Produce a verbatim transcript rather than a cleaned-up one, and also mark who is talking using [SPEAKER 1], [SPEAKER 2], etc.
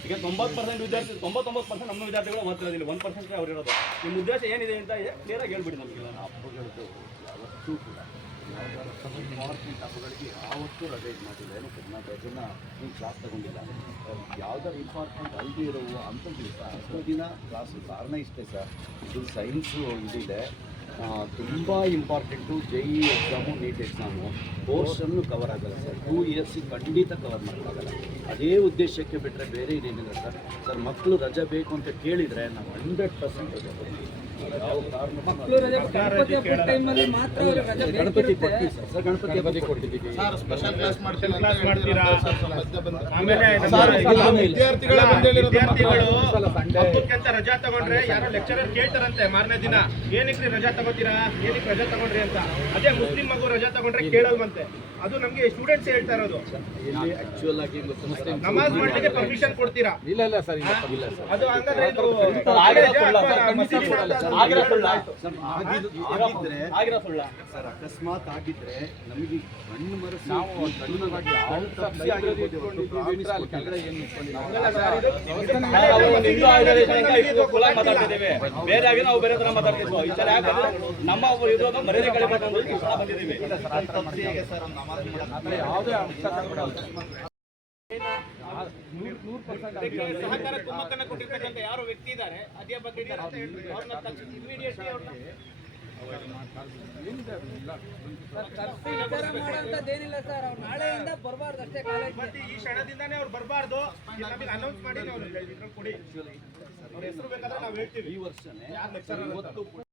[SPEAKER 1] ಈಗ ತೊಂಬತ್ತು ಪರ್ಸೆಂಟ್ ವಿದ್ಯಾರ್ಥಿ ತೊಂಬತ್ತೊಂಬತ್ತು ಪರ್ಸೆಂಟ್ ನಮ್ಮ ವಿದ್ಯಾರ್ಥಿಗಳು ಓದ್ತಿರೋದಿಲ್ಲ, ಒಂದು ಪರ್ಸೆಂಟ್ ಅವ್ರು ಇರೋದು. ನಿಮ್ಮ ಉದ್ದೇಶ ಏನಿದೆ ಅಂತ ಕ್ಲಿಯರಾಗಿ ಹೇಳ್ಬಿಡಿ ನಮಗೆ.
[SPEAKER 2] ಹಬ್ಬಗಳದ್ದು ಯಾವತ್ತೂ ಕೂಡ ಯಾವುದಾದ್ರು ಇಂಪಾರ್ಟೆಂಟ್ ಹಬ್ಬಗಳಿಗೆ ಯಾವತ್ತೂ ರಜೆ ಇದು ಮಾಡಿಲ್ಲ. ಏನು ಕರ್ನಾಟಕ ಜನ ನೀವು ಕ್ಲಾಸ್ ತಗೊಂಡಿಲ್ಲ. ಯಾವುದಾದ್ರು ಇಂಪಾರ್ಟೆಂಟ್ ಅಲ್ಲದೆ ಇರೋ ಅಂಥ ದಿವಸ ಹತ್ತು ದಿನ ಕ್ಲಾಸು. ಕಾರಣ ಇಷ್ಟೇ ಸರ್, ಇದು ಸೈನ್ಸು ಇದಿದೆ, ತುಂಬ important. J E exam, NEET exam portion cover ಆಗಲ್ಲ ಸರ್. ಟೂ ಇಯರ್ಸಿಗೆ ಖಂಡಿತ ಕವರ್ ಮಾಡೋಕ್ಕಾಗಲ್ಲ. ಅದೇ ಉದ್ದೇಶಕ್ಕೆ ಬಿಟ್ಟರೆ ಬೇರೆ ಏನೇನಿಲ್ಲ ಸರ್. ಸರ್ ಮಕ್ಕಳು ರಜೆ ಬೇಕು ಅಂತ ಕೇಳಿದರೆ ನಾವು ಹಂಡ್ರೆಡ್ ಪರ್ಸೆಂಟ್ ರಜೆ ಕೊಡ್ತೀವಿ. ಯಾವ ಕಾರಣ ಗಣಪತಿ ಕೊಡ್ತೀವಿ ಸರ್. ಸರ್ ಗಣಪತಿ ಹಬ್ಬ ಕೊಡ್ತಿದ್ದೀವಿ.
[SPEAKER 1] ರಜಾ ತಗೊಂಡ್ರೆ ಯಾರೋ ಲೆಕ್ಚರರ್ ಕೇಳ್ತಾರಂತೆ ಮಾರನೇ ದಿನ, ಏನಕ್ಕೆ ರಜಾ ತಗೋತೀರಾ, ಏನಕ್ಕೆ ರಜಾ ತಗೊಂಡ್ರಿ ಅಂತ. ಅದೇ ಮುಸ್ಲಿಂ ಮಗು ರಜಾ ತಗೊಂಡ್ರೆ ಕೇಳಲ್ವಂತೆ. ಅದು ನಮಗೆ ಸ್ಟೂಡೆಂಟ್ಸ್ ಹೇಳ್ತಾ ಇರೋದು.
[SPEAKER 2] ಆಕ್ಚುಯಲ್ ಆಗಿ
[SPEAKER 1] ನಮಾಜ್ ಮಾಡ್ಲಿಕ್ಕೆ ಪರ್ಮಿಷನ್ ಕೊಡ್ತೀರಾ?
[SPEAKER 2] ಇಲ್ಲ ಇಲ್ಲ ಸರ್, ಇಲ್ಲ ಸರ್.
[SPEAKER 1] ಅದು ಹಂಗಾದ್ರೆ ಇದು ಆಗಿರೋ ಸುಳ್ಳ
[SPEAKER 2] ಸರ್. ಅಕಸ್ಮಾತ್ ಆಗಿದ್ರೆ ನಮಗೆ ಕಣ್ಣು ಮರೆಸಿ ನಾವು
[SPEAKER 1] ಬೇರೆ ಆಗಿ ನಾವು ಬೇರೆ ತರ ಮಾತಾಡ್ತಿದ್ವಿ. ಈ ತರ ಯಾಕಂದ್ರೆ ನಮ್ಮ ಇದು ಮರ್ಯಾದೆ ಕಳಿಬೇಕು ಬಂದಿದ್ದೀವಿ. ಸಹಕಾರ ಕುಮ್ಮಕ್ಕನ್ನ ಕೊಟ್ಟಿರ್ತಕ್ಕಂಥ ಯಾರೋ ವ್ಯಕ್ತಿ ಇದ್ದಾರೆ, ಅದೇ ಬಗ್ಗೆ
[SPEAKER 3] ಏನಿಲ್ಲ ಸರ್. ಅವ್ರು ನಾಳೆಯಿಂದ ಬರಬಾರ್ದು ಅಷ್ಟೇ ಕಾಲೇಜ್.
[SPEAKER 1] ಮತ್ತೆ ಈ ಕ್ಷಣದಿಂದಾನೇ ಅವ್ರು ಬರಬಾರ್ದು. ಅನೌನ್ಸ್ ಮಾಡಿ ಕೊಡಿ, ಅವ್ರ ಹೆಸರು ಬೇಕಾದ್ರೆ ನಾವು ಹೇಳ್ತೀವಿ.
[SPEAKER 2] ಈ ವರ್ಷನೇ